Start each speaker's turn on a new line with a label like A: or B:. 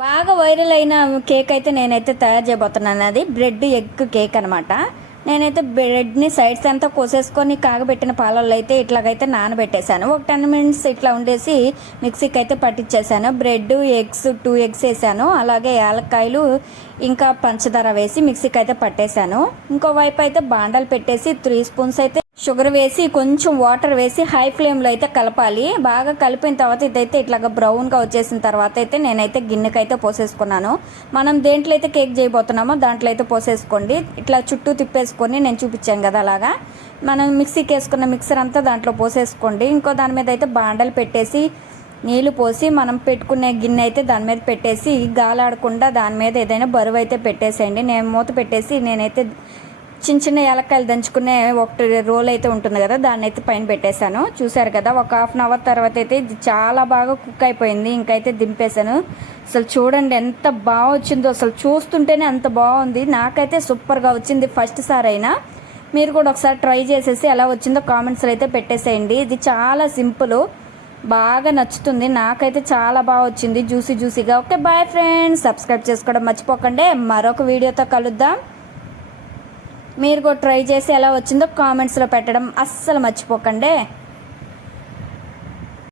A: బాగా వైరల్ అయిన కేక్ అయితే నేనైతే తయారు చేయబోతున్నాను. అది బ్రెడ్ ఎగ్ కేక్ అనమాట నేనైతే బ్రెడ్ని సైడ్స్ అంతా కోసేసుకొని కాగబెట్టిన పాలల్లో అయితే ఇట్లాగైతే నానబెట్టేశాను. ఒక టెన్ మినిట్స్ ఇట్లా ఉండేసి మిక్సీకి అయితే పట్టించేసాను బ్రెడ్ ఎగ్స్ టూ ఎగ్స్ వేసాను. అలాగే యాలక్కాయలు ఇంకా పంచదార వేసి మిక్సీకి అయితే పట్టేశాను. ఇంకో వైపు అయితే బాండలు పెట్టేసి త్రీ స్పూన్స్ అయితే షుగర్ వేసి కొంచెం వాటర్ వేసి హై ఫ్లేమ్లో అయితే కలపాలి. బాగా కలిపిన తర్వాత ఇదైతే ఇట్లాగ బ్రౌన్గా వచ్చేసిన తర్వాత అయితే నేనైతే గిన్నెకైతే పోసేసుకున్నాను. మనం దేంట్లో అయితే కేక్ చేయబోతున్నామో దాంట్లో అయితే పోసేసుకోండి. ఇట్లా చుట్టూ తిప్పేసుకొని నేను చూపించాను కదా అలాగా. మనం మిక్సీకి వేసుకున్న మిక్సర్ అంతా దాంట్లో పోసేసుకోండి. ఇంకో దాని మీద అయితే బాండలు పెట్టేసి నీళ్ళు పోసి మనం పెట్టుకునే గిన్నె అయితే దాని మీద పెట్టేసి గాలాడకుండా దాని మీద ఏదైనా బరువు అయితే పెట్టేసేయండి. నేను మూత పెట్టేసి నేనైతే చిన్న చిన్న ఏలక్కాయలు దంచుకునే ఒకటి రోల్ అయితే ఉంటుంది కదా దాన్ని అయితే పైన పెట్టేశాను. చూసారు కదా ఒక హాఫ్ అన్ అవర్ తర్వాత అయితే ఇది చాలా బాగా కుక్ అయిపోయింది ఇంకైతే దింపేశాను. అసలు చూడండి ఎంత బాగా వచ్చిందో అసలు చూస్తుంటేనే అంత బాగుంది. నాకైతే సూపర్గా వచ్చింది ఫస్ట్ సార్ అయినా. మీరు కూడా ఒకసారి ట్రై చేసేసి ఎలా వచ్చిందో కామెంట్స్లో అయితే పెట్టేసేయండి. ఇది చాలా సింపుల్ బాగా నచ్చుతుంది. నాకైతే చాలా బాగా వచ్చింది జ్యూసీ జ్యూసీగా. Okay bye friends. సబ్స్క్రైబ్ చేసుకోవడం మర్చిపోకండి. మరొక వీడియోతో కలుద్దాం. మీరు కూడా ట్రై చేసి ఎలా వచ్చిందో కామెంట్స్లో పెట్టడం అస్సలు మర్చిపోకండి.